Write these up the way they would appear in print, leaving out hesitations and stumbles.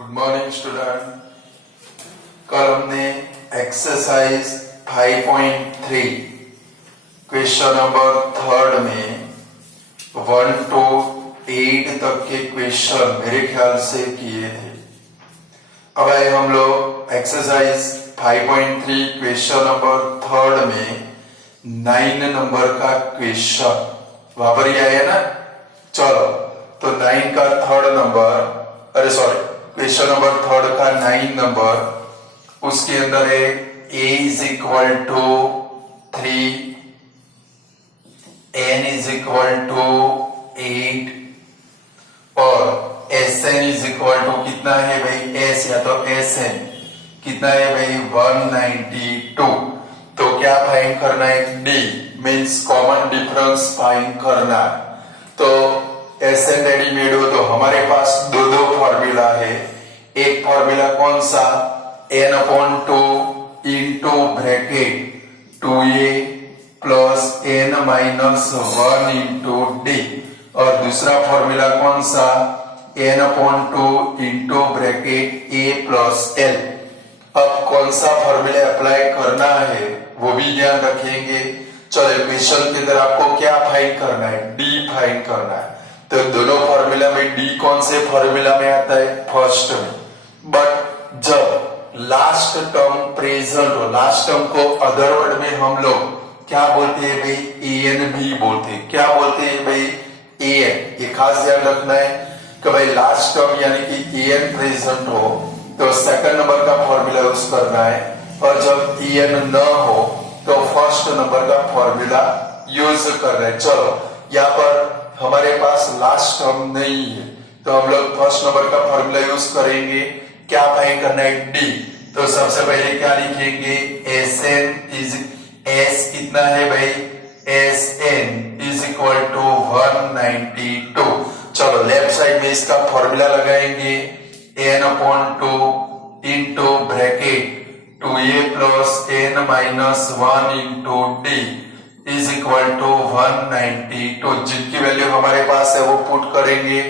Good morning student. कल हमने exercise 5.3 question number 3 में 1 to 8 तक के क्वेश्चन मेरे ख्याल से किए थे। अब आए हम लोग एक्सरसाइज 5.3 क्वेश्चन नंबर 3 में 9 नंबर का क्वेश्चन वहां पर ही आया ना। चलो तो 9 का थर्ड नंबर, क्वेश्चन नंबर 3 का 9 नंबर, उसके अंदर है a is equal to 3, n is equal to 8 और sn इज इक्वल टू कितना है भाई, s या तो sn कितना है भाई 192। तो क्या फाइंड करना है, d means common difference find करना। तो एसएन रेडीमेड हो तो हमारे पास दो फॉर्मूला है। एक फॉर्मूला कौन सा, n/2 into bracket 2a plus n-1 into D, और दूसरा फॉर्मूला कौन सा, n/2 into bracket a plus l। अब कौन सा फॉर्मूला अप्लाई करना है वो भी ध्यान रखेंगे। चलो क्वेश्चन के अंदर आपको क्या फाइंड करना है, डी फाइंड करना है। तो दोनों फॉर्मूला में डी कौन से फॉर्मूला में आता है, फर्स्ट में। बट जब लास्ट टर्म प्रेजेंट हो, लास्ट टर्म को अदर वर्ड में हम लोग क्या बोलते हैं भाई, एन भी बोलते हैं। क्या बोलते हैं भाई, एन। ये खास ध्यान रखना है कि भाई लास्ट टर्म यानी कि एन प्रेजेंट हो तो सेकंड नंबर का फॉर्मूला यूज करना है, और जब एन न हो तो फर्स्ट नंबर का फॉर्मूला यूज करना है। चलो यहाँ पर हमारे पास लास्ट टर्म नहीं है तो हम लोग फर्स्ट नंबर का फॉर्मूला यूज करेंगे। क्या फाइंड करना है, डी। तो सबसे पहले क्या लिखेंगे, एसएन इज, एस कितना है भाई, एसएन इज इक्वल टू 192। चलो लेफ्ट साइड में इसका फॉर्मूला लगाएंगे, n/2 into bracket 2a plus n-1 into d is equal to 192। जिनकी वैल्यू हमारे पास है वो पुट करेंगे।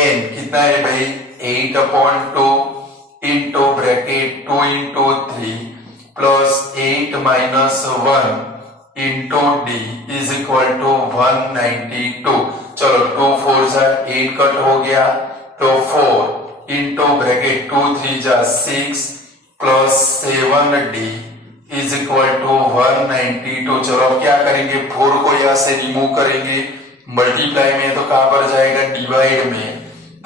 n कितना है भाई, 8/2 into bracket 2 into 3 plus 8-1 into d is equal to 192। चलो 2 4 जा 8 कट हो गया तो 4 इंटू ब्रैकेट 2 3 जा 6 plus 7d is equal to 192। चलो अब क्या करेंगे, 4 को यहां से रिमूव करेंगे, मल्टीप्लाई में तो कहां पर जाएगा, डिवाइड में।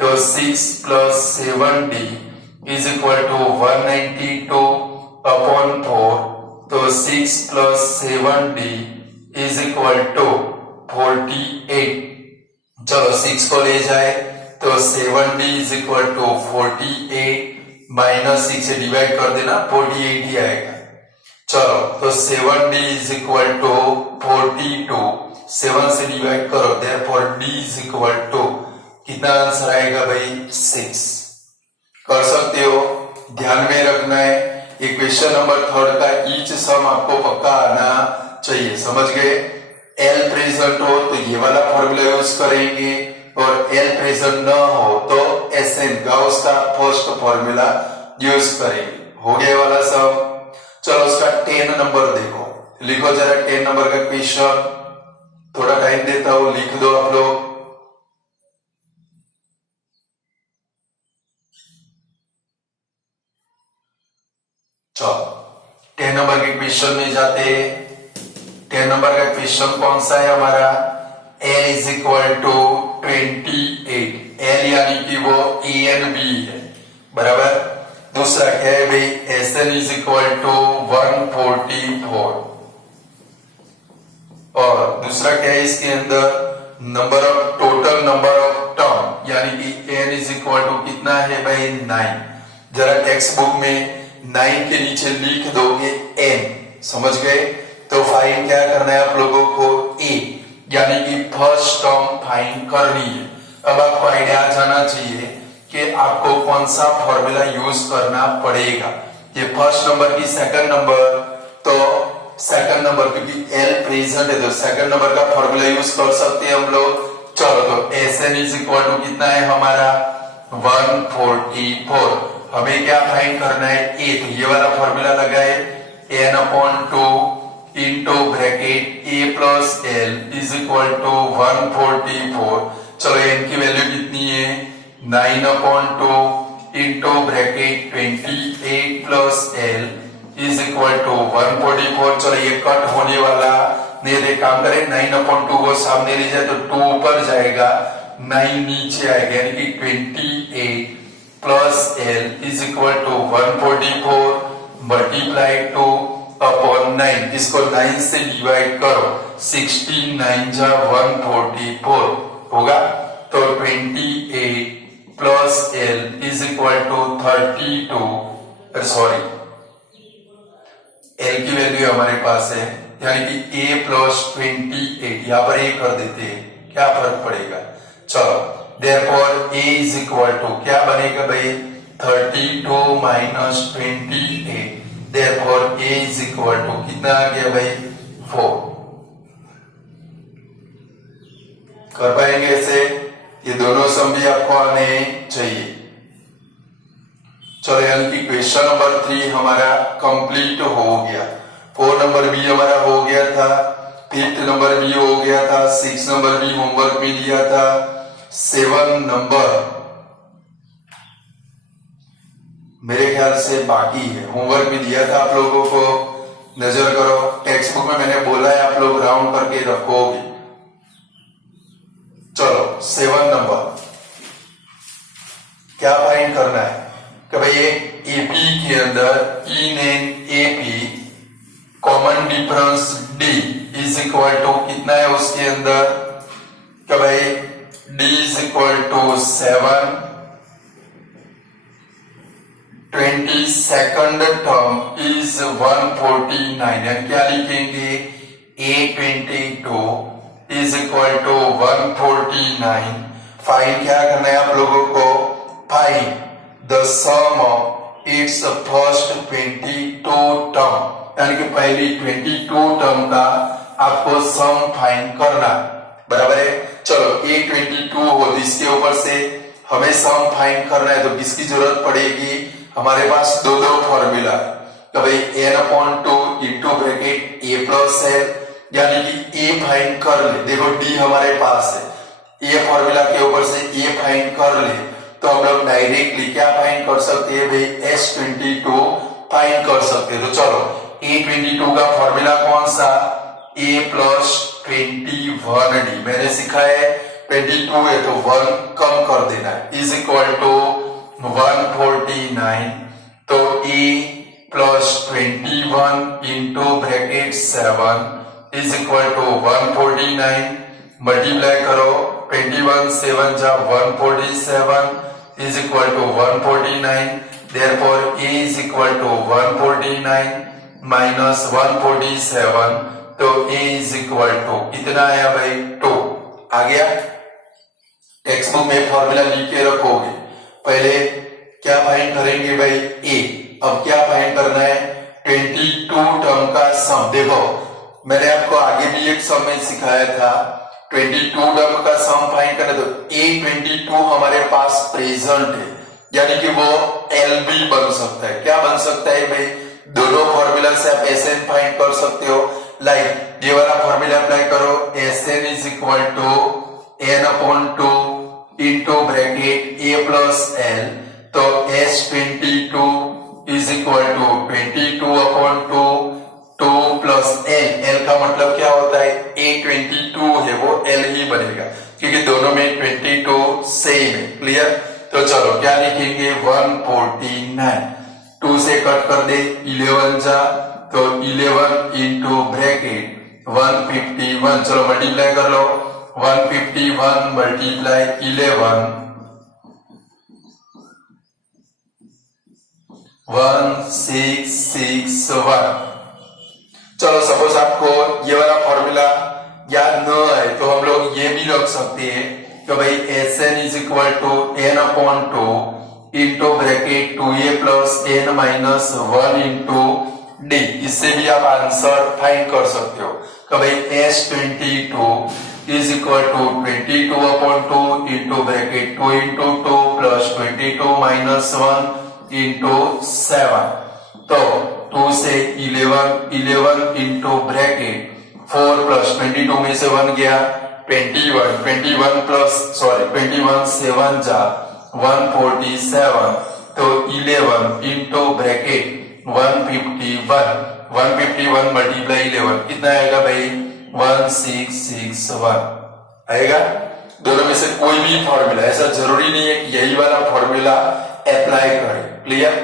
तो 6 plus 7d is equal to 192 upon 4। तो 6 plus 7d is equal to 48। चलो 6 को ले जाए तो 7d is equal to 48 minus 6 से डिवाइड कर देना, 48 ही आएगा। चलो तो 7d इज इक्वल टू 42, 7 से डिवाइड करो, therefore d is equal to कितना आंसर आएगा भाई, 6। कर सकते हो, ध्यान में रखना है ये क्वेश्चन नंबर 3 का ईच सम आपको पक्का आना चाहिए। समझ गए, l प्रेजेंट हो तो ये वाला फॉर्मूला यूज करेंगे, और l प्रेजेंट न हो तो एसएन गाउस का फर्स्ट फॉर्मूला यूज करेंगे। हो गया वाला सब। चलो उसका 10 नंबर देखो, लिखो जरा 10 नंबर का क्वेश्चन। थोड़ा टाइम देता हूं, लिख दो आप लोग। चलो 10 नंबर के क्वेश्चन में जाते हैं। 10 नंबर का क्वेश्चन कौन सा है हमारा, l is equal to 28। l यानी कि वो एन बी है, बराबर। दूसरा क्या है भाई, एसएन इज इक्वल टू 144, और दूसरा क्या है इसके अंदर, number of, total number of term यानी कि n इज इक्वल टू कितना है भाई, 9। जरा टेक्स्ट बुक में 9 के नीचे लिख दोगे n, समझ गए। तो फाइंड क्या करना है आप लोगों को, a यानी कि फर्स्ट टर्म फाइंड करनी है। अब आपको आइडिया आ जाना चाहिए कि आपको कौन सा फॉर्मूला यूज करना पड़ेगा। ये फर्स्ट नंबर की सेकंड नंबर, तो सेकंड नंबर क्योंकि l प्रेजेंट है तो सेकंड नंबर का फॉर्मूला यूज कर सकते हैं हम लोग। चलो तो एसएन इज इक्वल टू कितना है हमारा, 144। हमें क्या फाइंड करना है, ए, तो ये वाला फॉर्मूला लगाए, n/2 into bracket a plus l is equal to 144। चलो n की वैल्यू कितनी है, 9/2 into bracket 28 plus l is equal to 144। चलो ये कट होने वाला नहीं, तो काम करें 9/2 को सामने ले जाए तो 2 ऊपर जाएगा, 9 नीचे आएगा, यानी कि 28 plus l is equal to 144 multiply 2 upon 9। इसको 9 से डिवाइड करो, 16 9 जा 144 होगा, तो 28 plus l is equal to 32। Sorry, l की वैल्यू हमारे पास है, यानी कि a प्लस 28, यहां पर a कर देते हैं, क्या फर्क पड़ेगा। चलो, therefore a is equal to क्या बनेगा भाई, 32 minus 28। Therefore a is equal to कितना आ गया भाई, 4। कर पाएंगे ऐसे, ये दोनों सम भी आपको आने चाहिए। चलो, यानी कि क्वेश्चन नंबर 3 हमारा कंप्लीट हो गया। 4 नंबर भी हमारा हो गया था, 5th नंबर भी हो गया था, 6 नंबर भी होमवर्क में दिया था, 7 नंबर मेरे ख्याल से बाकी है, होमवर्क में दिया था आप लोगों को, नजर करो। टेक्स्ट बुक में मैंने बोला है आप लोग राउंड करके रखोगे। चलो, 7 नंबर क्या फाइंड करना है कि भाई एपी के अंदर in an AP common difference d is equal to कितना है उसके अंदर, कि भाई d is equal to 7, 22nd term is 149। यानी क्या लिखेंगे, A22 is equal to 149। Find क्या करना है आप लोगों को, find the sum of its first 22 term, यानी कि पहली 22 टर्म का आपको सम फाइंड करना, बराबर है। चलो, A22 हो, इसके ऊपर से हमें सम फाइंड करना है, तो किसकी जरूरत पड़ेगी, हमारे पास दो फॉर्मूला है, तो भाई n/2 into bracket a plus L, यानी कि a फाइंड कर ले। देखो d हमारे पास है, a फॉर्मूला के ऊपर से a फाइंड कर ले, तो हम लोग डायरेक्टली क्या फाइंड कर सकते हैं भाई, S22 फाइंड कर सकते हैं। तो चलो, A22 का फॉर्मूला कौन सा, a प्लस 21d, मैंने सिखा है 22 है तो 1 कम कर देना है, इज इक्वल टू 149। तो a plus 21 into bracket 7 is equal to 149, multiply करो, 21 7 जा 147 is equal to 149। Therefore a is equal to 149 minus 147, तो a इज इक्वल टू कितना आया भाई, 2 आ गया। टेक्स्ट बुक में फॉर्मूला लिख के रखोगे। पहले क्या फाइंड करेंगे भाई, a। अब क्या फाइंड करना है, 22 टर्म का सम। देखो, मैंने आपको आगे भी एक सम में सिखाया था, 22 टर्म का सम फाइंड करना, तो A22 हमारे पास प्रेजेंट है, यानी कि वो LB बन सकता है। क्या बन सकता है भाई, दोनों फॉर्मूला से आप SN फाइंड कर सकते हो। लाइक ये वाला फॉर्मूला अप्लाई करो, SN is equal to n/2 into bracket a plus l, तो S22 is equal to 22/2, 2 plus l. L का मतलब क्या होता है, A22 है वो L ही बनेगा, क्योंकि दोनों में 22 सेम है। क्लियर। तो चलो क्या लिखेंगे, 149, 2 से कट कर दे, 11 जा, तो 11 इंटू ब्रैकेट 151। चलो मल्टीप्लाई कर लो, 151 मल्टीप्लाई 11 1661। चलो, सपोज आपको ये वाला फॉर्मूला याद न है तो हम लोग ये भी रख सकते हैं कि भाई SN is equal to n/2 into bracket 2a plus n minus 1 into d। इससे भी आप आंसर फाइंड कर सकते हो कि भाई S22 is equal to 22/2 into bracket 2 into 2 plus 22 minus 1 into 7। तो 2 से 11 इंटू ब्रैकेट 4 प्लस 22 में से 1 गया 21 प्लस 7 जा 147। तो 11 इंटू ब्रैकेट 151 मल्टीप्लाई 11 कितना आएगा भाई 1661 आएगा। दोनों में से कोई भी फॉर्मूला, ऐसा जरूरी नहीं है कि यही वाला फॉर्मूला अप्लाई करें। क्लियर?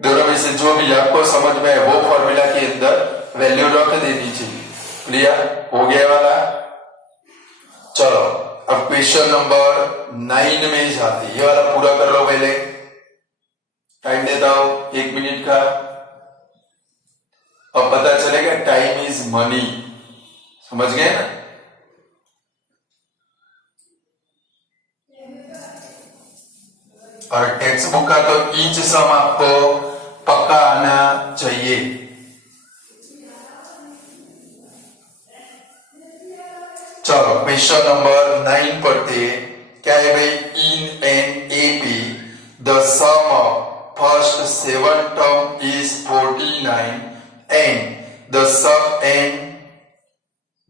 दोनों में से जो भी आपको समझ में है वो फॉर्मूला के अंदर वैल्यू रख देनी चाहिए। क्लियर हो गया वाला? चलो अब क्वेश्चन नंबर 9 में जाते। ये वाला पूरा कर लो पहले, टाइम देता हूं 1 मिनट का। अब पता चलेगा टाइम इज मनी, समझ गए ना? और टेक्स्ट बुक का तो इंच सम आपको पक्का आना चाहिए। चलो क्वेश्चन नंबर 9 पढ़ते। क्या है भाई? In an AP the sum of first 7 term is 49 and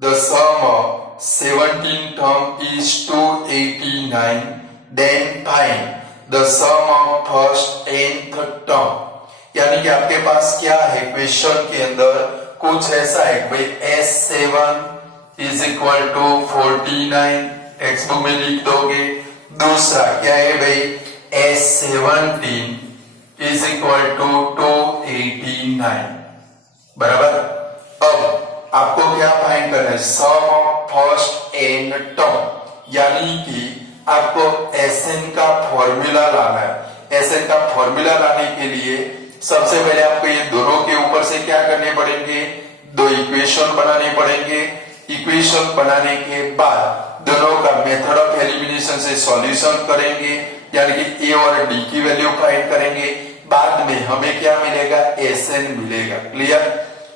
the sum of 17 term is 289. Then find the sum of first nth term। यानी कि आपके पास क्या है क्वेश्चन के अंदर कुछ ऐसा है भाई S7 is equal to 49 text book में लिख दोगे। दूसरा क्या है भाई S17 इज इक्वल टू 289 बराबर। अब आपको क्या फाइंड करना है? सम ऑफ फर्स्ट एन टर्म, यानी कि आपको एसएन का फॉर्मूला लाना है। एसएन का फॉर्मूला लाने के लिए सबसे पहले आपको ये दोनों के ऊपर से क्या करने पड़ेंगे? 2 इक्वेशन बनाने पड़ेंगे। इक्वेशन बनाने के बाद दोनों का मेथड ऑफ एलिमिनेशन से सॉल्यूशन करेंगे, यानी कि ए और डी की वैल्यू फाइंड करेंगे। बाद में हमें क्या मिलेगा? एसएन मिलेगा। क्लियर?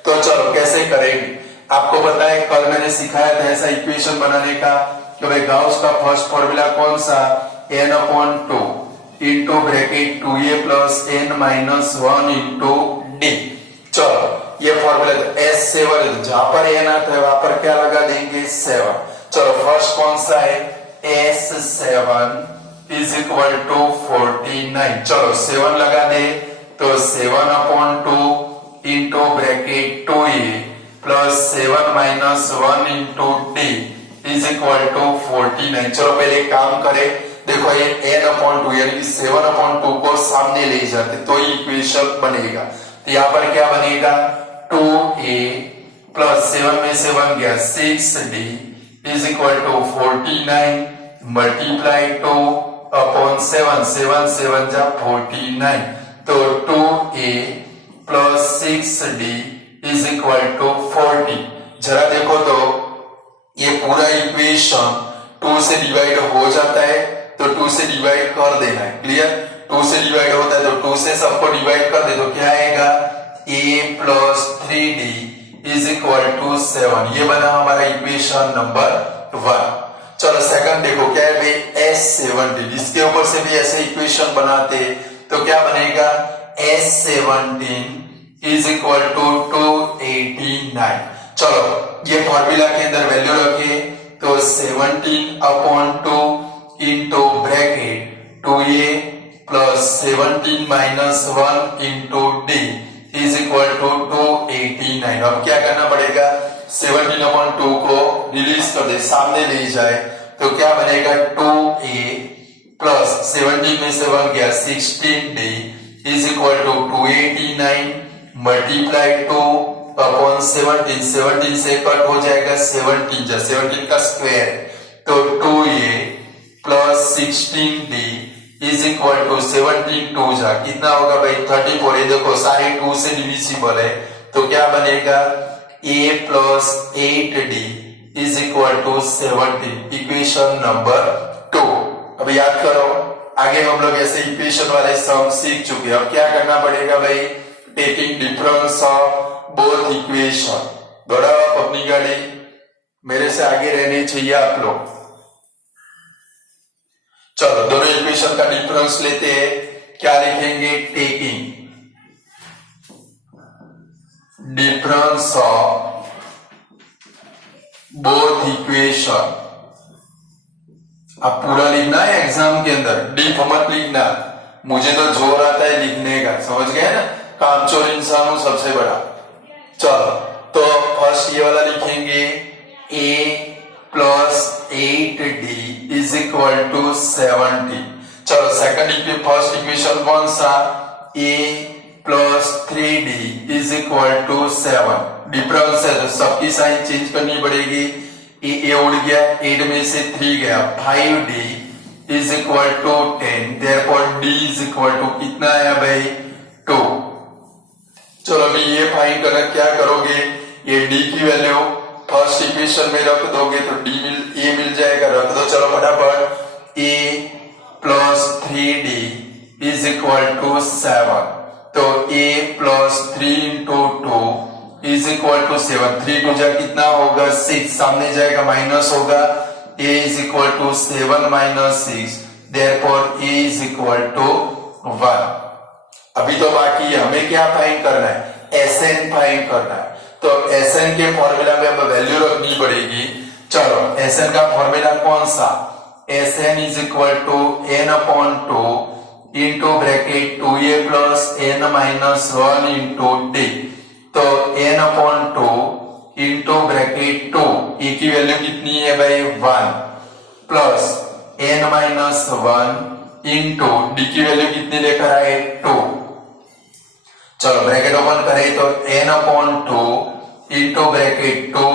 तो चलो कैसे करेंगे? आपको पता है कल मैंने सिखाया था ऐसा इक्वेशन बनाने का कि भाई गाउस का फर्स्ट फॉर्मूला कौन सा? n/2 into bracket 2a plus n minus 1 into D. चलो ये फॉर्मूला S7 जहां पर n आता है वहां पर क्या लगा देंगे? 7। चलो फर्स्ट कौन सा है? S7 is equal to 49। चलो 7 लगा दे तो 7/2 into bracket 2a plus 7 minus 1 into d is equal to 49। चलो पहले काम करें। देखो ये n/2 यानी कि 7/2 को सामने ले जाते तो ये इक्वेशन बनेगा। तो यहाँ पर क्या बनेगा? 2a प्लस 7 में से 1 गया 6d is equal to 49 multiply 2/7 7 जा 49। तो 2a plus 6d is equal to 40। जरा देखो तो ये पूरा इक्वेशन 2 से डिवाइड हो जाता है तो 2 से डिवाइड कर देना है। क्लियर? 2 से डिवाइड होता है तो 2 से सबको डिवाइड कर दे तो क्या आएगा? a plus 3d is equal to 7। ये बना हमारा इक्वेशन नंबर 1। चलो सेकंड देखो क्या है भाई S17। इसके ऊपर से भी ऐसे इक्वेशन बनाते तो क्या बनेगा? S17 is equal to 289। चलो ये फॉर्मूला के अंदर वैल्यू रखे तो 17/2 into bracket 2a plus 17 minus 1 into d is equal to 289। अब क्या करना पड़ेगा? 17/2 को रिलीज कर दे, सामने ले जाए तो क्या बनेगा? 2a प्लस 17 में से 1 गया 16d is equal to 289 multiply 2/17। 17 से कट हो जाएगा 17 का स्क्वायर तो 2a plus 16d is equal to 17 2 जा कितना होगा भाई? 34। ये देखो सारे 2 से डिविजिबल है तो क्या बनेगा? a plus 8d is equal to 17। Equation number 2। अब याद करो आगे हम लोग ऐसे इक्वेशन वाले सम सीख चुके हैं। अब क्या करना पड़ेगा भाई? Taking difference of both equation. बढ़ाओ अपनी गाड़ी। मेरे से आगे रहने चाहिए आप लोग। चलो दोनों इक्वेशन का डिफरेंस लेते हैं। क्या लिखेंगे? Taking difference of both equation. अब पूरा लिखना है एग्जाम के अंदर, डीप मत लिखना। मुझे तो जोर आता है लिखने का, समझ गए ना? कामचोर इंसान हूं सबसे बड़ा। चलो तो फर्स्ट ये वाला लिखेंगे, a plus 8d is equal to 70। चलो सेकंड फर्स्ट इक्वेशन कौन सा? a plus 3d is equal to 7। Difference है तो सबकी साइन चेंज करनी पड़ेगी। ए उड़ गया, 8 में से 3 गया, 5d is equal to 10। Therefore d is equal to कितना आया भाई? 2। चलो अभी ये फाइंड करना, क्या करोगे? ये d की वैल्यू फर्स्ट इक्वेशन में रख दोगे तो a मिल जाएगा, रख दो। चलो फटाफट, a plus 3d is equal to 7। तो a plus 3 into 2 is equal to 7। 3 two जा कितना होगा? 6। सामने जाएगा माइनस होगा। a is equal to 7 minus 6। Therefore a is equal to 1। अभी तो बाकी हमें क्या फाइंड करना है? Sn फाइंड करना है। तो Sn के फॉर्मूला में हमें वैल्यू रखनी पड़ेगी। चलो Sn का फॉर्मूला कौन सा? Sn is equal to n upon 2 into bracket 2a plus n minus 1 into d। तो n upon 2 into bracket 2, a की वैल्यू कितनी है भाई? 1 plus n minus 1 into d की वैल्यू कितनी लेकर आए? 2। चलो ब्रैकेट ओपन करें तो n upon 2 into bracket 2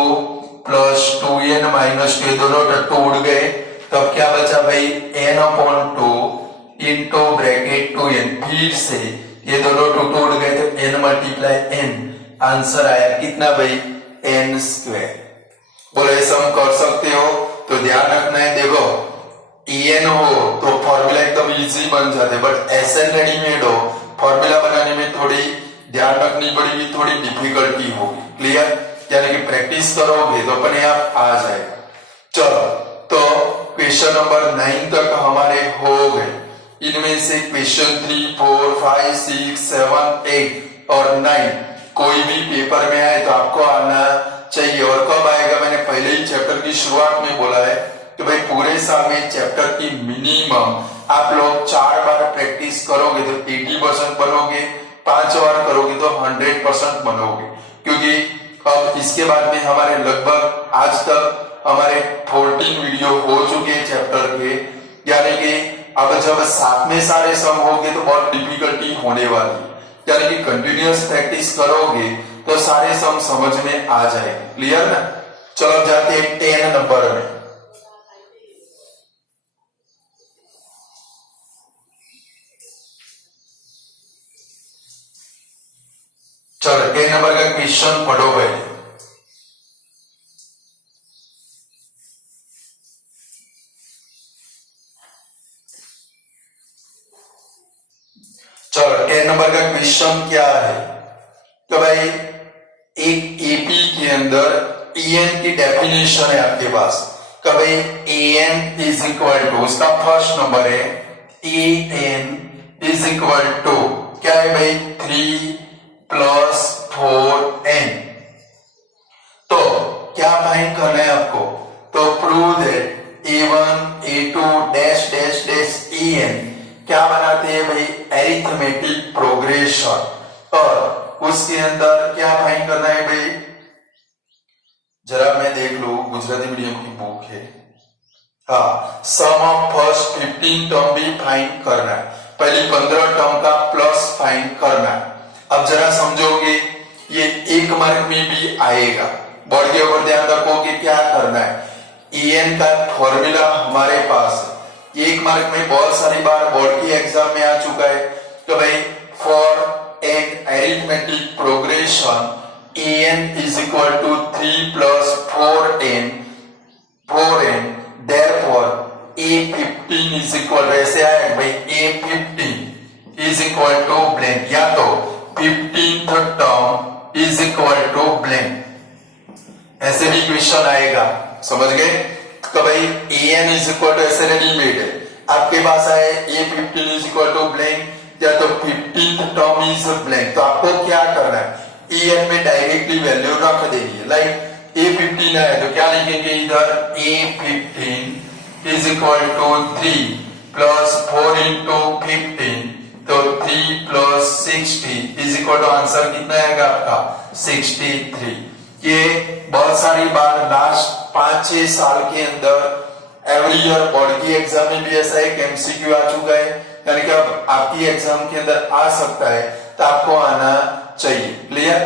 plus 2n minus 2, दोनों टू उड़ गए। तब क्या बचा भाई? n upon 2 into bracket 2n। फिर से ये दोनों टू उड़ गए तो n मल्टीप्लाई n। आंसर आया कितना भाई? n square. बोलो ऐसा हम कर सकते हो? तो ध्यान रखना है, देखो en हो तो फॉर्मूला एकदम इजी बन जाते, बट Sn रेडीमेड हो, फॉर्मूला बनाने में थोड़ी ध्यान रखनी पड़ेगी, थोड़ी डिफिकल्टी होगी। क्लियर? यानी कि प्रैक्टिस करोगे तो अपने आप आ जाएगा। चलो तो क्वेश्चन नंबर 9 तक हमारे हो गए। इनमें से क्वेश्चन 3, 4, 5, 6, 7, 8 और 9 कोई भी पेपर में आए तो आपको आना चाहिए। और कब आएगा? मैंने पहले ही चैप्टर की शुरुआत में बोला है कि भाई पूरे साल में चैप्टर की मिनिमम आप लोग 4 बार प्रैक्टिस करोगे तो 80% बनोगे, 5 बार करोगे तो 100% बनोगे। क्योंकि अब इसके बाद में हमारे लगभग आज तक हमारे 14 वीडियो हो चुके हैं चैप्टर के, यानी कि अब जब साथ में सारे सम होंगे तो बहुत डिफिकल्टी होने वाली है। यानी कि कंटिन्यूअस प्रैक्टिस करोगे तो सारे सम समझ में आ जाएंगे। क्लियर ना? चलो जाते हैं 10 नंबर में। चलो 10 नंबर का क्वेश्चन पढ़ो भाई। चलो 10 नंबर का क्वेश्चन क्या है? तो भाई एक एपी के अंदर en की डेफिनेशन है आपके पास। तो भाई en इज इक्वल टू, उसका फर्स्ट नंबर है en इज इक्वल टू क्या है भाई? 3 प्लस 4n। तो क्या फाइंड करना है आपको? तो prove that a1 a2 dash dash dash en क्या बनाते हैं भाई? Arithmetic progression. और उसके अंदर क्या फाइंड करना है भाई? जरा मैं देख लू, गुजराती मीडियम की बुक है। हाँ, सम ऑफ फर्स्ट 15 टर्म भी फाइंड करना है, पहली 15 टर्म का प्लस फाइंड करना है। अब जरा समझोगे, ये 1 मार्क में भी आएगा। बोर्ड के ऊपर ध्यान रखो कि क्या करना है। en का फॉर्मूला हमारे पास है, 1 मार्क में बहुत सारी बार बोर्ड की एग्जाम में आ चुका है। तो भाई for an arithmetic progression an is equal to 3 plus 4n therefore a15 is equal, ऐसे आए भाई a15 is equal to blank, या तो 15th term is equal to blank, ऐसे भी क्वेश्चन आएगा। समझ गए? तो भाई an इज इक्वल टू ऐसे रेडीमेड है, आपके पास आए a15 is equal to blank या तो 15th टर्म इज ब्लैंक, तो आपको क्या करना है, an में डायरेक्टली वैल्यू रख देनी है। लाइक a15 है तो क्या लिखेंगे इधर, a15 is equal to 3 plus 4 into 15, तो 3 plus 60 is equal to answer कितना आएगा आपका 63। ये बहुत सारी बार लास्ट 5-6 साल के अंदर एवरी ईयर बोर्ड की एग्जाम में भी ऐसा एक एमसीक्यू आ चुका है, यानी कि अब आपकी एग्जाम के अंदर आ सकता है, तो आपको आना चाहिए। क्लियर?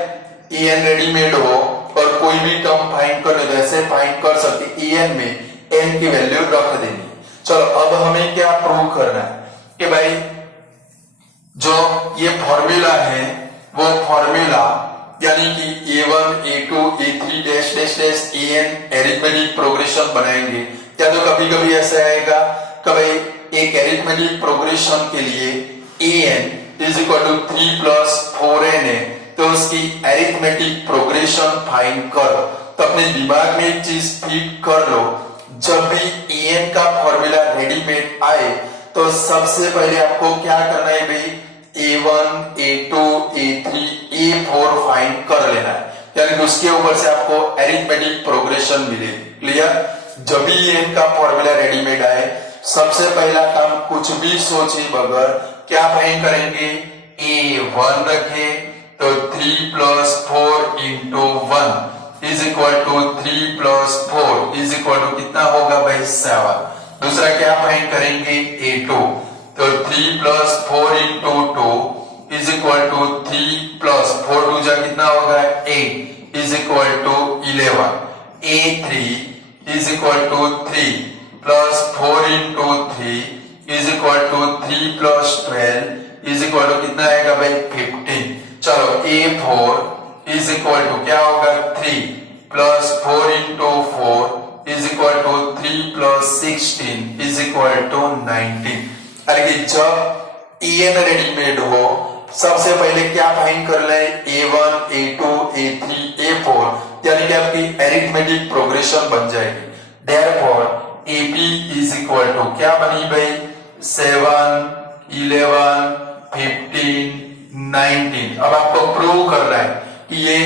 एन रेडीमेड हो और कोई भी टर्म फाइंड कर ले तो ऐसे फाइंड कर सकते, एन में एन की वैल्यू रख देनी। चलो अब हमें क्या प्रूव करना है कि भाई जो ये फॉर्मूला है वो फॉर्मूला यानी कि a1 a2 a3 dash dash dash an arithmetic progression बनाएंगे, या तो कभी कभी ऐसा आएगा कि भाई एक एरिथमेटिक प्रोग्रेशन के लिए an is equal to 3 plus 4n है, तो उसकी एरिथमेटिक प्रोग्रेशन फाइंड करो। तो अपने दिमाग में एक चीज फिट कर लो, जब भी an का फॉर्मूला रेडीमेड आए तो सबसे पहले आपको क्या करना है भाई, a1 a2 a3 a4 find कर लेना है, यानी कि उसके ऊपर से आपको एरिथमेटिक प्रोग्रेशन मिले। क्लियर? जब भी n का फॉर्मूला रेडीमेड आए सबसे पहला काम कुछ भी सोचे बगैर क्या फाइंड करेंगे, a1 रखे तो 3 plus 4 into 1 is equal to 3 plus 4 is equal to कितना होगा भाई 7। दूसरा क्या फाइंड करेंगे, a2 तो 3 plus 4 into 2 is equal to 3 plus 4 two जा कितना होगा 8 is equal to 11। a3 is equal to 3 plus 4 into 3 is equal to 3 plus 12 is equal to कितना आएगा भाई 15। चलो a4 इज इक्वल टू क्या होगा 3 plus 4 into 4 is equal to 3 plus 16 is equal to 19। अरे जब en रेडीमेड हो सबसे पहले क्या फाइंड कर ले, a1 a2 a3 a4, यानी कि आपकी एरिथमेटिक प्रोग्रेशन बन जाएगी। Therefore ap is equal to क्या बनी भाई 7 11 15 19। अब आपको प्रूव करना है कि ये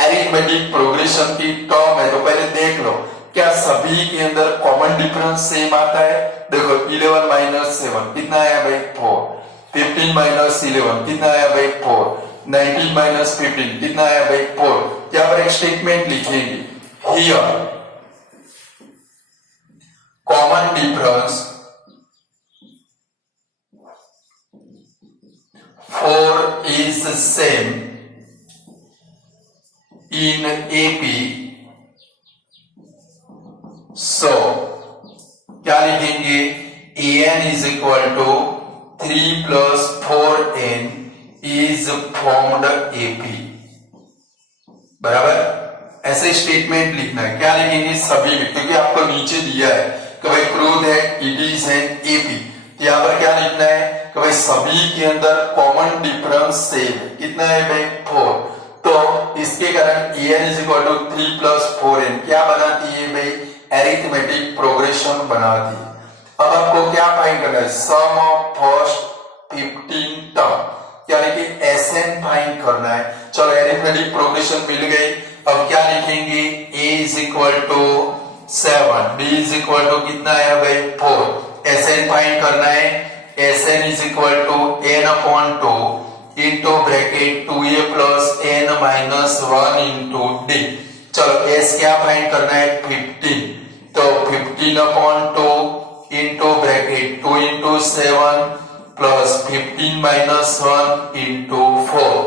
एरिथमेटिक प्रोग्रेशन की टर्म है, तो पहले देख लो क्या सभी के अंदर कॉमन डिफरेंस सेम आता है। देखो 11 माइनस 7 कितना आया भाई 4, 15 माइनस 11 कितना आया भाई 4, 19 माइनस 15 कितना आया भाई 4। यहाँ पर एक स्टेटमेंट लिखेंगे, here common difference 4 is same in AP, so क्या लिखेंगे, an is equal to 3 plus 4n is formed AP। बराबर ऐसे स्टेटमेंट लिखना है। क्या लिखेंगे सभी में, क्योंकि आपको नीचे दिया है कि भाई प्रूव है इट इज एन AP, यहाँ पर क्या लिखना है कि भाई सभी के अंदर कॉमन डिफरेंस सेम है, कितना है भाई 4। तो इसके कारण an is equal to 3 plus 4n क्या बनाती है भाई एरिथमेटिक प्रोग्रेशन बनाती है। अब आपको क्या फाइंड करना है, सम ऑफ फर्स्ट 15 टर्म, यानी कि SN फाइंड करना है। चलो एरिथमेटिक प्रोग्रेशन मिल गई, अब क्या लिखेंगे, a is equal to 7, b is equal to कितना है भाई 4, SN फाइंड करना है। SN is equal to n upon 2 into bracket 2a plus n minus 1 into d। चलो s क्या फाइंड करना है 15, तो 15 upon 2 into bracket 2 into 7 plus 15 minus 1 into 4,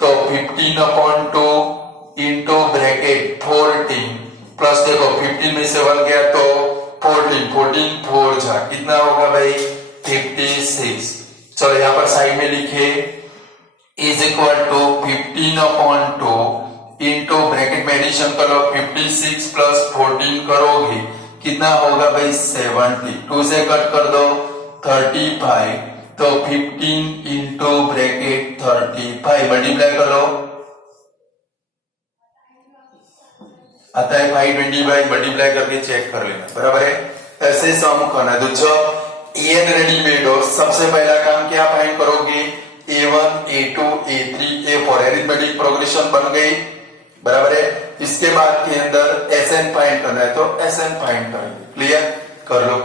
तो 15 अपॉन 2 इंटू ब्रैकेट 14 प्लस देखो 15 में से 1 गया तो 14 4 जा कितना होगा भाई 56। चलो यहाँ पर साइड में लिखे is equal to 15 upon 2 into bracket में एडिशन करो 56 प्लस 14 करोगे कितना होगा भाई 70, 2 से कट कर दो 35, तो 15 इंटू ब्रैकेट 35 मल्टीप्लाई करो आता है 520 मल्टीप्लाई करके चेक कर लेना, बराबर है। ऐसे सम करना है। तो जब एन रेडीमेड हो, सबसे पहला काम क्या फाइंड करोगे, A1 A2 A3 A4 arithmetic progression बन गई, बराबर है। इसके बाद के अंदर SN फाइंड करना है, तो SN फाइंड करेंगे। क्लियर, कर लो।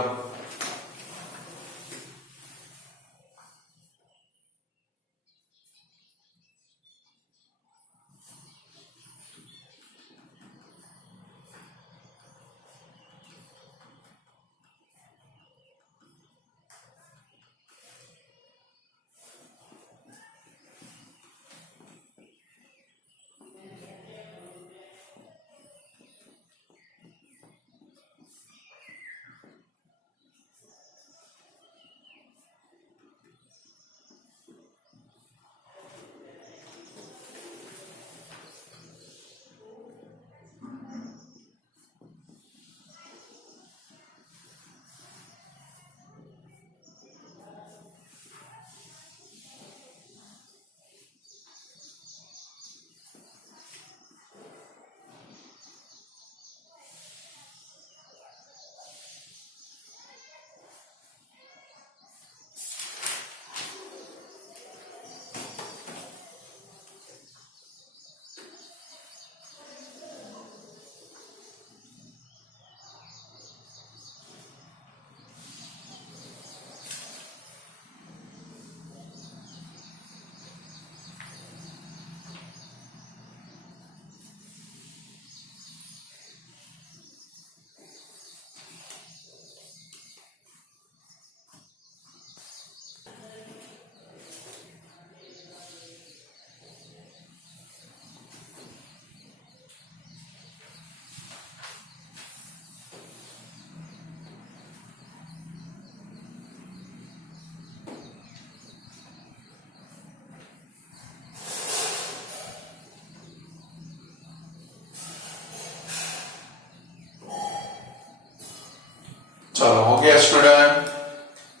चलो हो गया स्टूडेंट।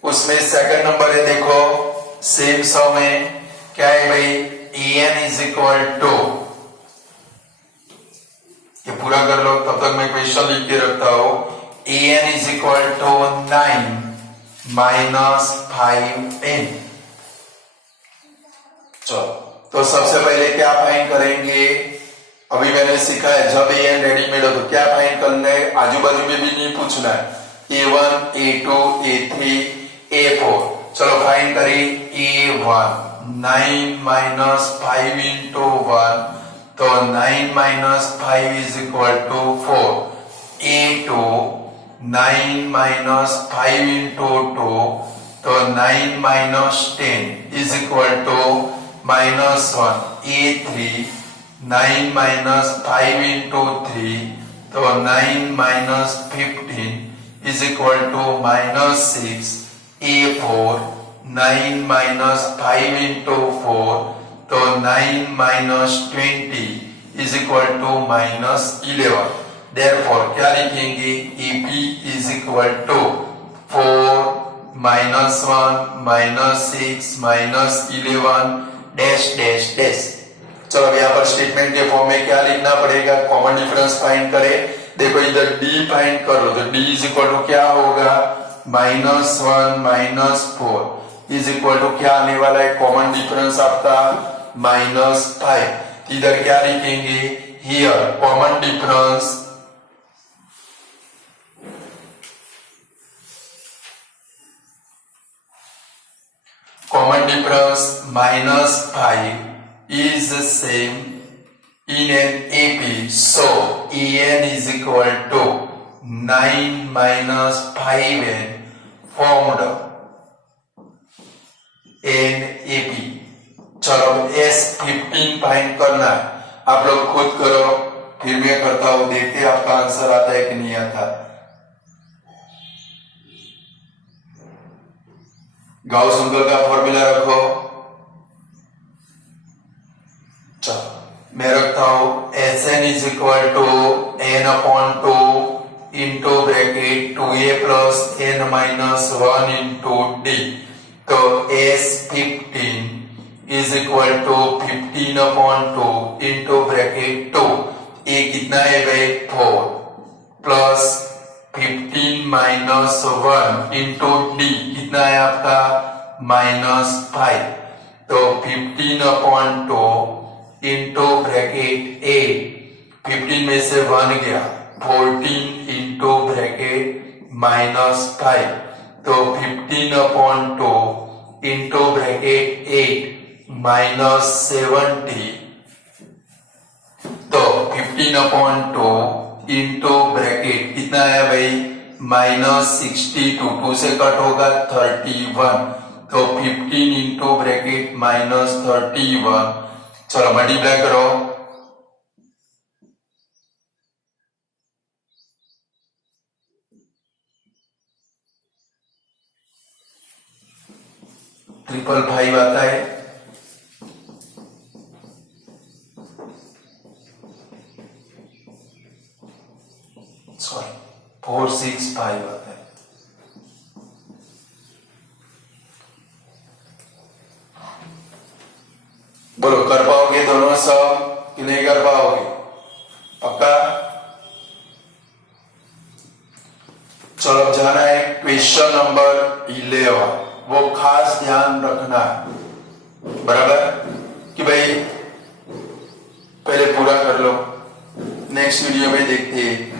उसमें सेकंड नंबर है, देखो सेम सम है। क्या है भाई, an इज इक्वल टू, ये पूरा कर लो, तब तक मैं क्वेश्चन लिख के रखता हूं। an is equal to 9 minus 5n। चलो, तो सबसे पहले क्या फाइंड करेंगे, अभी मैंने सीखा है जब an रेडीमेड हो तो क्या फाइंड करना है, आजू बाजू में भी नहीं पूछना है। A1 A2 A3 A4, चलो फाइंड करें। A1 9 माइनस 5 इंटू 1, तो 9 minus 5 is equal to 4। A2 9 minus 5 into 2, तो 9 minus 10 is equal to -1। A3 9 minus 5 into 3, तो 9 minus 15 is equal to -6। A4 9 minus 5 into 4, तो 9 minus 20 is equal to -11। Therefore क्या लिखेंगे, EP is equal to 4 -1 -6 -11 dash dash dash. चलो अब यहाँ पर statement के फॉर्म में क्या लिखना पड़ेगा, कॉमन डिफरेंस फाइंड करें। देखो इधर D फाइंड कर लो, तो D इज इक्वल टू क्या होगा, -1 -4 इज इक्वल टू क्या आने वाला है, कॉमन डिफरेंस आपका -5। इधर क्या लिखेंगे, here common difference -5 is the same in an AP, so EN is equal to 9 minus 5N formed in AP। चलो S15 फाइंड करना है, आप लोग खुद करो, फिर मैं करता हूं, देखते हैं आपका आंसर आता है कि नहीं आता। गाउस अंकल का फॉर्मूला रखो। चलो मैं रखता हूं Sn is equal to n/2 into bracket 2a plus n minus 1 into d। तो S15 is equal to 15/2 into bracket 2 a कितना है भाई 4 प्लस 15 माइनस 1 इंटू डी कितना है आपका -5 तो 15/2 इंटू ब्रैकेट 8 15 में से 1 गया 14 इंटू ब्रैकेट -5 तो 15/2 इंटू ब्रैकेट 8 -70 तो 15/2 इंटू ब्रैकेट कितना है भाई -62 2 से कट होगा 31 तो 15 इंटू ब्रैकेट -31 चलो मल्टीप्लाई करो ट्रिपल 5 आता है सॉरी 465 आता है बोलो कर पाओगे दोनों सब कि नहीं कर पाओगे पक्का चलो अब जाना है क्वेश्चन नंबर 11 वो खास ध्यान रखना है बराबर कि भाई पहले पूरा कर लो नेक्स्ट वीडियो में देखते हैं